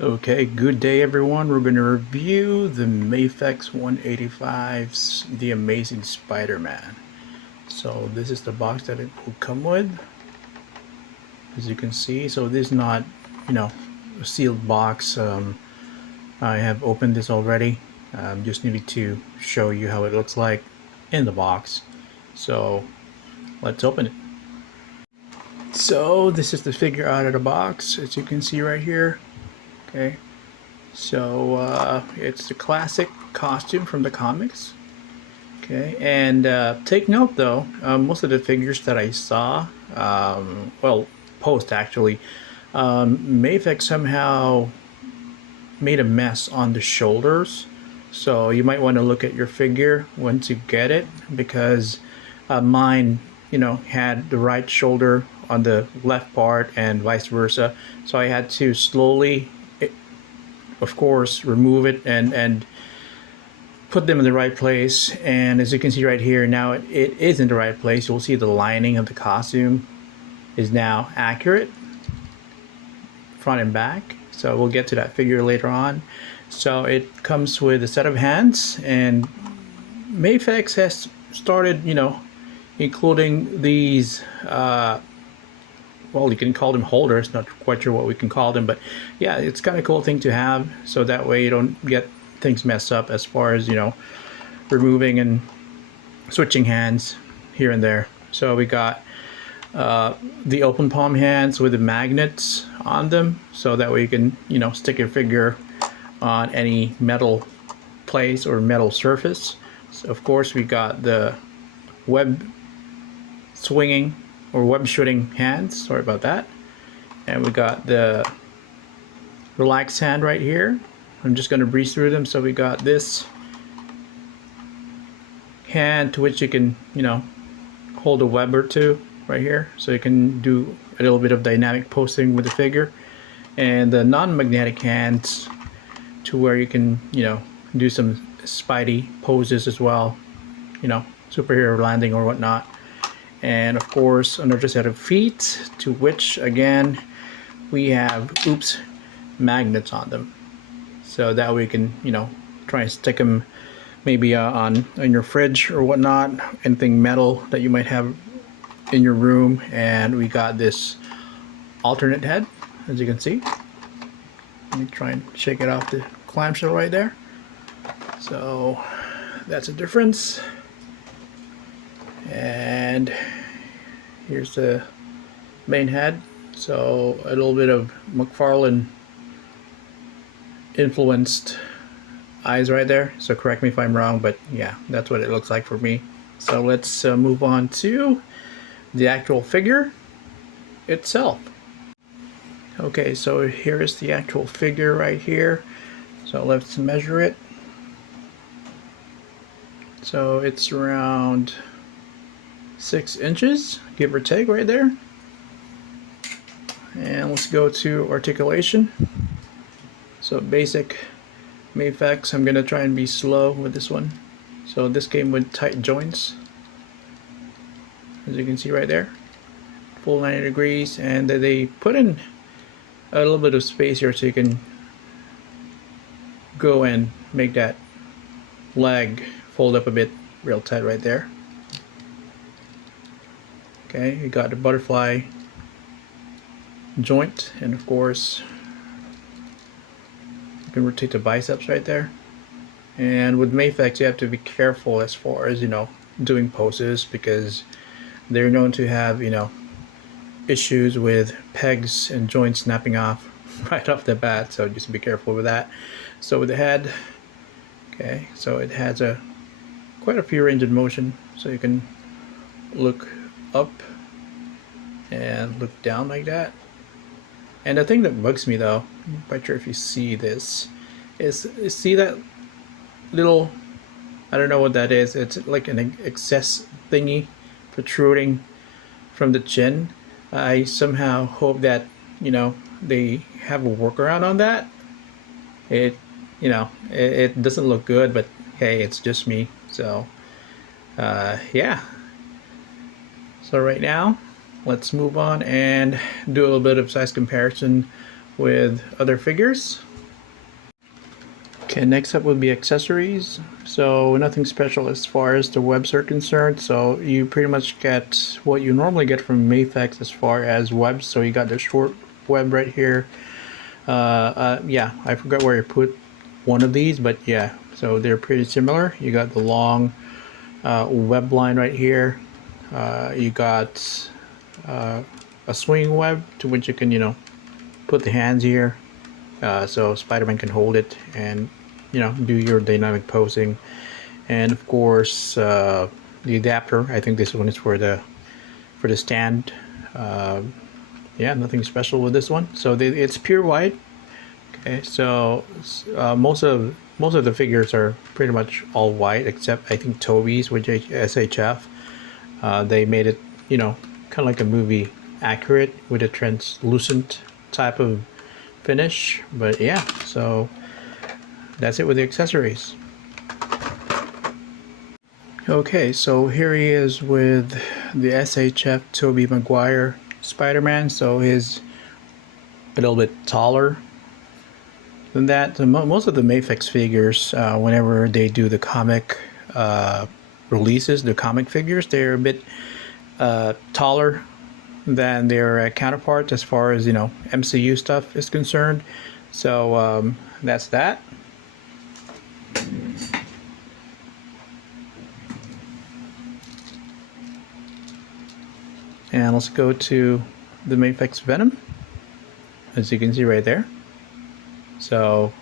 Okay, good day everyone. We're going to review the Mafex 185's The Amazing Spider-Man. So this is the box that it will come with, as you can see. So this is not, a sealed box. I have opened this already. Just needed to show you how it looks like in the box. So let's open it. So this is the figure out of the box, as you can see right here. Okay. So it's the classic costume from the comics. Okay, and take note though, most of the figures that I saw, well, post actually, Mafex somehow made a mess on the shoulders. So you might want to look at your figure once you get it, because mine, had the right shoulder on the left part and vice versa. So I had to slowly, of course, remove it and put them in the right place. And as you can see right here, now it is in the right place. You'll see the lining of the costume is now accurate, front and back. So we'll get to that figure later on. So it comes with a set of hands, and Mafex has started, including these well, you can call them holders, not quite sure what we can call them, but yeah, it's kind of cool thing to have, so that way you don't get things messed up as far as, removing and switching hands here and there. So we got the open palm hands with the magnets on them, so that way you can, stick your figure on any metal place or metal surface. So of course we got the web swinging or web shooting hands, sorry about that. And we got the relaxed hand right here. I'm just going to breeze through them. So we got this hand to which you can, hold a web or two right here, so you can do a little bit of dynamic posing with the figure. And the non-magnetic hands to where you can, do some Spidey poses as well, superhero landing or whatnot. And of course another set of feet, to which again we have magnets on them, so that we can try and stick them maybe on your fridge or whatnot, anything metal that you might have in your room. And we got this alternate head, as you can see. Let me try and shake it off the clamshell right there. So that's a difference. And here's the main head. So a little bit of McFarlane influenced eyes right there, so correct me if I'm wrong, but yeah, that's what it looks like for me. So let's move on to the actual figure itself. Okay, so here is the actual figure right here. So let's measure it. So it's around 6 inches, give or take, right there. And let's go to articulation. So basic Mafex, I'm gonna try and be slow with this one. So this came with tight joints, as you can see right there, full 90 degrees, and they put in a little bit of space here so you can go and make that leg fold up a bit real tight right there. Okay, you got the butterfly joint, and of course you can rotate the biceps right there. And with Mafex you have to be careful as far as doing poses, because they're known to have issues with pegs and joints snapping off right off the bat, so just be careful with that. So with the head, okay, so it has quite a few range of motion, so you can look up and look down like that. And the thing that bugs me though, I'm quite sure if you see this, is see that little, I don't know what that is, it's like an excess thingy protruding from the chin. I somehow hope that they have a workaround on that. It it doesn't look good, but hey, it's just me. So yeah, so right now let's move on and do a little bit of size comparison with other figures. Okay, next up would be accessories. So nothing special as far as the webs are concerned. So you pretty much get what you normally get from Mafex as far as webs. So you got the short web right here. Yeah, I forgot where I put one of these, but yeah, so they're pretty similar. You got the long web line right here. You got a swing web to which you can, put the hands here. So Spider-Man can hold it and do your dynamic posing, and of course the adapter. I think this one is for the stand. Yeah, nothing special with this one. So it's pure white. Okay, so most of the figures are pretty much all white except I think Toby's with SHF. They made it kind of like a movie accurate with a translucent type of finish. But yeah, so that's it with the accessories. Okay, so here he is with the SHF Tobey Maguire Spider-Man. So he's a little bit taller than that. So most of the Mafex figures, whenever they do the comic releases, the comic figures, they're a bit taller than their counterparts as far as MCU stuff is concerned. So that's that. And let's go to the Mafex Venom, as you can see right there. So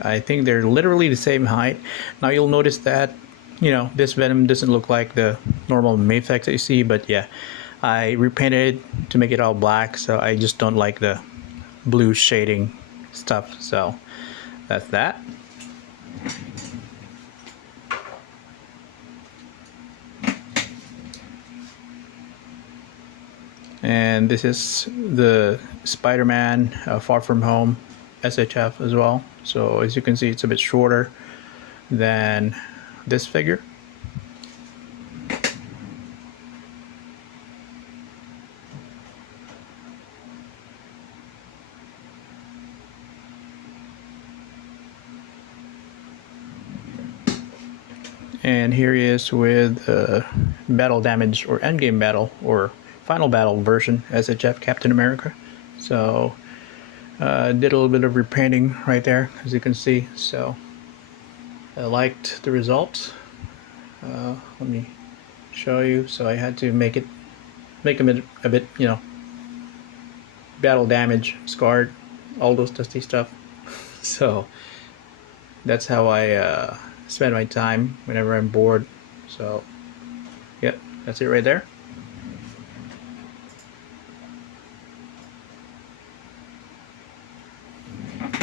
I think they're literally the same height. Now you'll notice that this Venom doesn't look like the normal Mafex that you see, but yeah, I repainted it to make it all black, so I just don't like the blue shading stuff. So that's that. And this is the Spider-Man Far From Home SHF as well. So as you can see, it's a bit shorter than this figure. And here he is with battle damage or endgame battle or final battle version SHF Captain America. So did a little bit of repainting right there, as you can see. So I liked the results. Let me show you. So I had to make him a bit battle damage, scarred, all those dusty stuff. So that's how I spend my time whenever I'm bored. So yeah, that's it right there.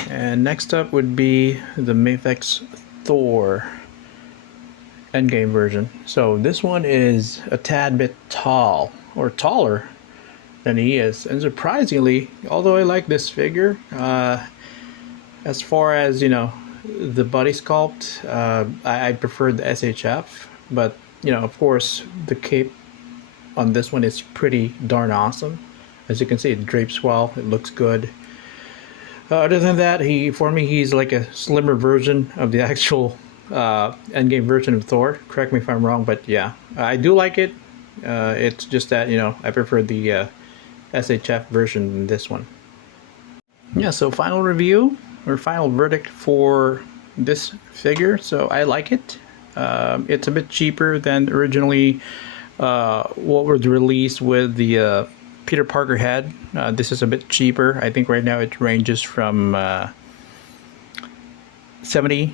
And next up would be the Mafex Thor Endgame version. So this one is a tad bit tall, or taller than he is. And surprisingly, although I like this figure, as far as the body sculpt, I prefer the SHF. But of course, the cape on this one is pretty darn awesome. As you can see, it drapes well, it looks good. Other than that, for me, he's like a slimmer version of the actual endgame version of Thor. Correct me if I'm wrong, but yeah, I do like it. It's just that I prefer the SHF version than this one. Yeah, so final review or final verdict for this figure. So I like it. It's a bit cheaper than originally what was released with the Peter Parker head. This is a bit cheaper. I think right now it ranges from 70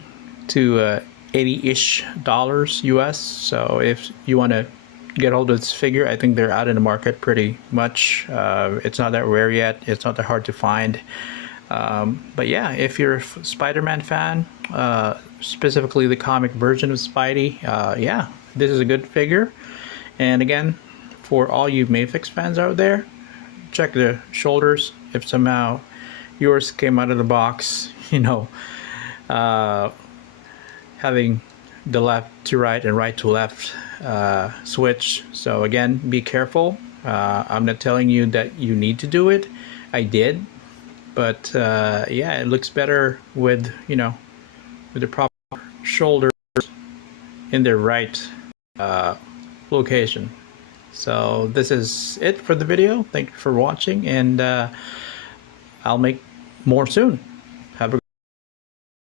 to 80-ish dollars US. So if you want to get hold of this figure, I think they're out in the market pretty much. It's not that rare yet. It's not that hard to find. But yeah, if you're a Spider-Man fan, specifically the comic version of Spidey, yeah, this is a good figure. And again, for all you Mafex fans out there, check the shoulders. If somehow yours came out of the box, having the left to right and right to left switch. So again, be careful. I'm not telling you that you need to do it. I did, but yeah, it looks better with with the proper shoulders in their right location. So this is it for the video. Thank you for watching, and I'll make more soon.